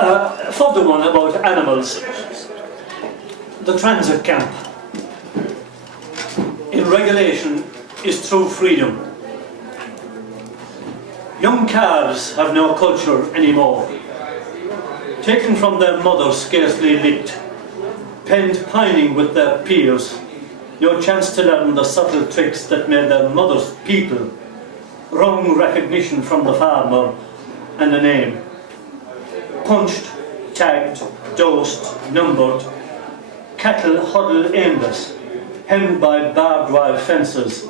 Further one about animals. The transit camp. In regulation is true freedom. Young calves have no culture anymore. Taken from their mothers scarcely licked, penned pining with their peers, no chance to learn the subtle tricks that made their mothers people, wrong recognition from the farmer and a name. Punched, tagged, dosed, numbered, cattle huddled aimless, hemmed by barbed wire fences,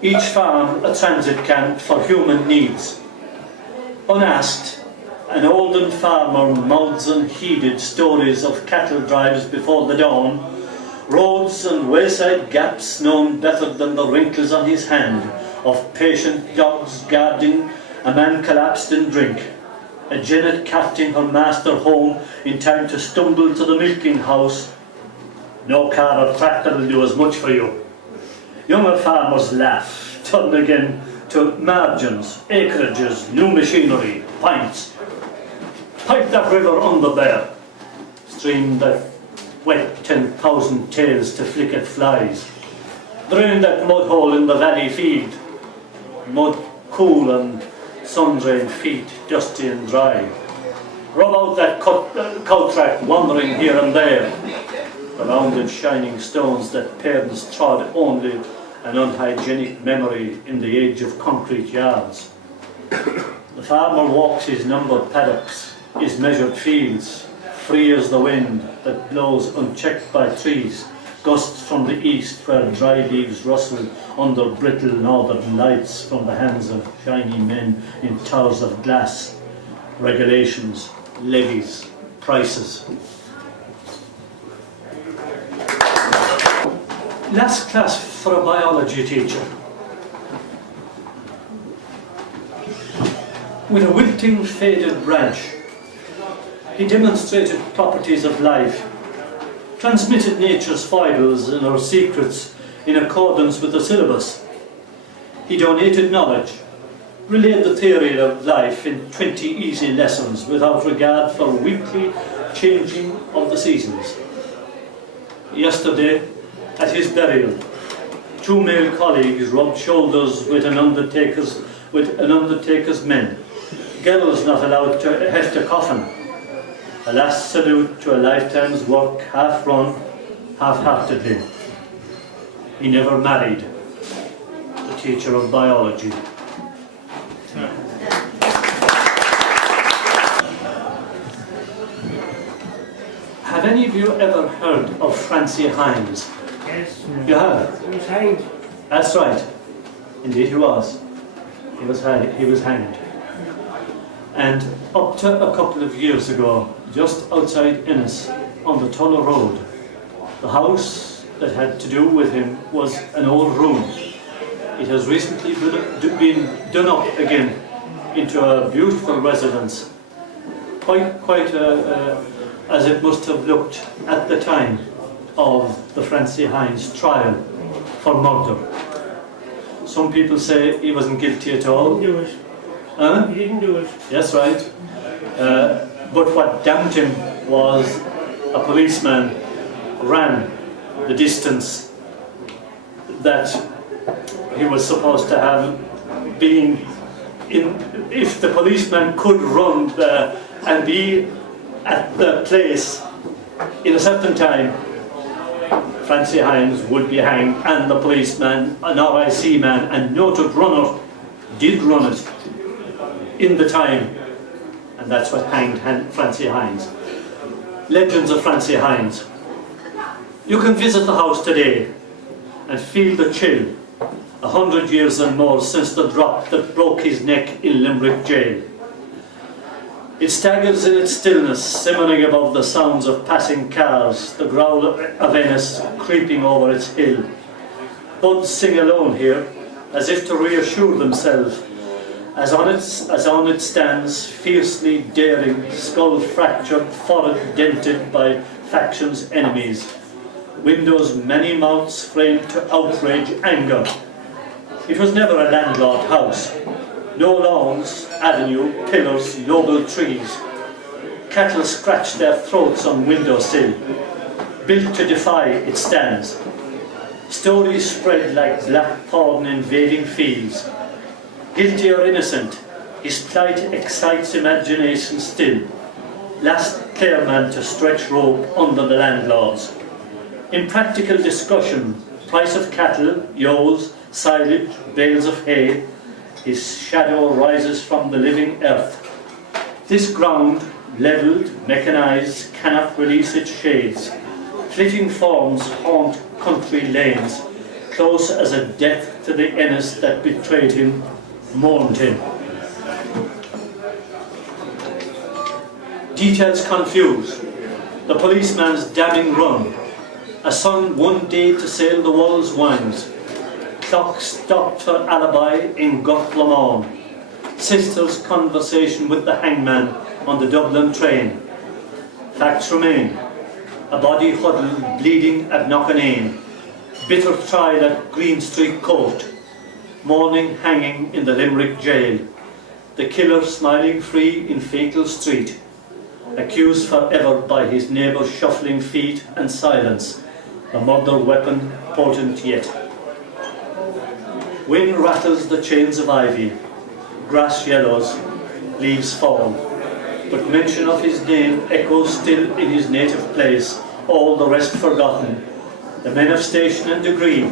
each farm a transit camp for human needs. Unasked, an olden farmer mouths unheeded stories of cattle drives before the dawn, roads and wayside gaps known better than the wrinkles on his hand, of patient dogs guarding a man collapsed in drink, a jennet catching her master home in time to stumble to the milking house. No car or tractor will do as much for you. Younger farmers laugh, turn again to margins, acreages, new machinery, pints. Pipe that river under there, stream that wet 10,000 tails to flick at flies. Drain that mud hole in the valley feed, mud cool and sun-drained feet, dusty and dry. Rub out that cow track wandering here and there, the rounded shining stones that parents trod only an unhygienic memory in the age of concrete yards. The farmer walks his numbered paddocks, his measured fields, free as the wind that blows unchecked by trees, gusts from the east where dry leaves rustle under brittle northern lights from the hands of shiny men in towers of glass. Regulations, levies, prices. Last class for a biology teacher. With a wilting, faded branch, he demonstrated properties of life, transmitted nature's foibles and her secrets in accordance with the syllabus. He donated knowledge, relayed the theory of life in 20 easy lessons without regard for weekly changing of the seasons. Yesterday, at his burial, 2 male colleagues rubbed shoulders with an undertaker's men. Girls not allowed to heft a coffin. A last salute to a lifetime's work, half run, half-heartedly. He never married. The teacher of biology. Have any of you ever heard of Francie Hines? Yes. You have? He was hanged. That's right. Indeed he was. He was hanged. And up to a couple of years ago, just outside Ennis, on the Tulla Road, the house that had to do with him was an old ruin. It has recently been done up again into a beautiful residence, quite as it must have looked at the time of the Francie Hines trial for murder. Some people say he wasn't guilty at all. He didn't do it. Huh? He didn't do it. That's right. But what damned him was a policeman ran the distance that he was supposed to have been in. If the policeman could run there and be at the place in a certain time, Francie Hines would be hanged, and the policeman, an RIC man and noted runner, did run it in the time, and that's what hanged Francie Hines. Legends of Francie Hines. You can visit the house today and feel the chill, 100 years and more since the drop that broke his neck in Limerick jail. It staggers in its stillness, simmering above the sounds of passing cars, the growl of Ennis creeping over its hill. Buds sing alone here, as if to reassure themselves, as on it stands, fiercely daring, skull fractured, forehead dented by faction's enemies. Windows many mouths framed to outrage anger. It was never a landlord house. No lawns, avenue, pillars, noble trees. Cattle scratch their throats on windowsill. Built to defy, it stands. Stories spread like blackthorn invading fields. Guilty or innocent, his plight excites imagination still. Last Clare man to stretch rope under the landlords. In practical discussion, price of cattle, yowls, silage, bales of hay, his shadow rises from the living earth. This ground, levelled, mechanised, cannot release its shades. Flitting forms haunt country lanes, close as a death to the Ennis that betrayed him, mourned him. Details confuse. The policeman's damning run. A son one day to sail the walls winds. Clock stopped for alibi in Gotlamon. Sister's conversation with the hangman on the Dublin train. Facts remain. A body huddled, bleeding at Knockanane. Bitter trial at Green Street Court. Morning hanging in the Limerick jail. The killer smiling free in Fatal Street. Accused forever by his neighbour's shuffling feet and silence. A murder weapon potent yet. Wind rattles the chains of ivy. Grass yellows, leaves fall. But mention of his name echoes still in his native place, all the rest forgotten. The men of station and degree,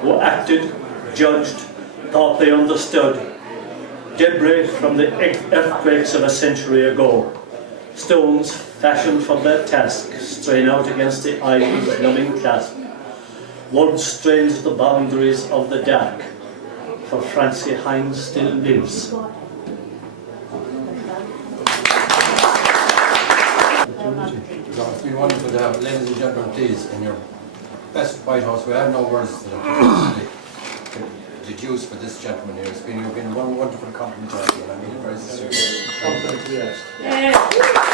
who acted, judged, thought they understood. Debris from the earthquakes of a century ago. Stones fashioned for their task, strain out against the ivy's numbing clasp. Words strains the boundaries of the dark, for Francie Hines still lives. It's been wonderful to have, ladies and gentlemen, please, in your best White House. We have no words to deduce for this gentleman here. You've been one wonderful compliment, and I mean it very sincerely. Compliment, yes.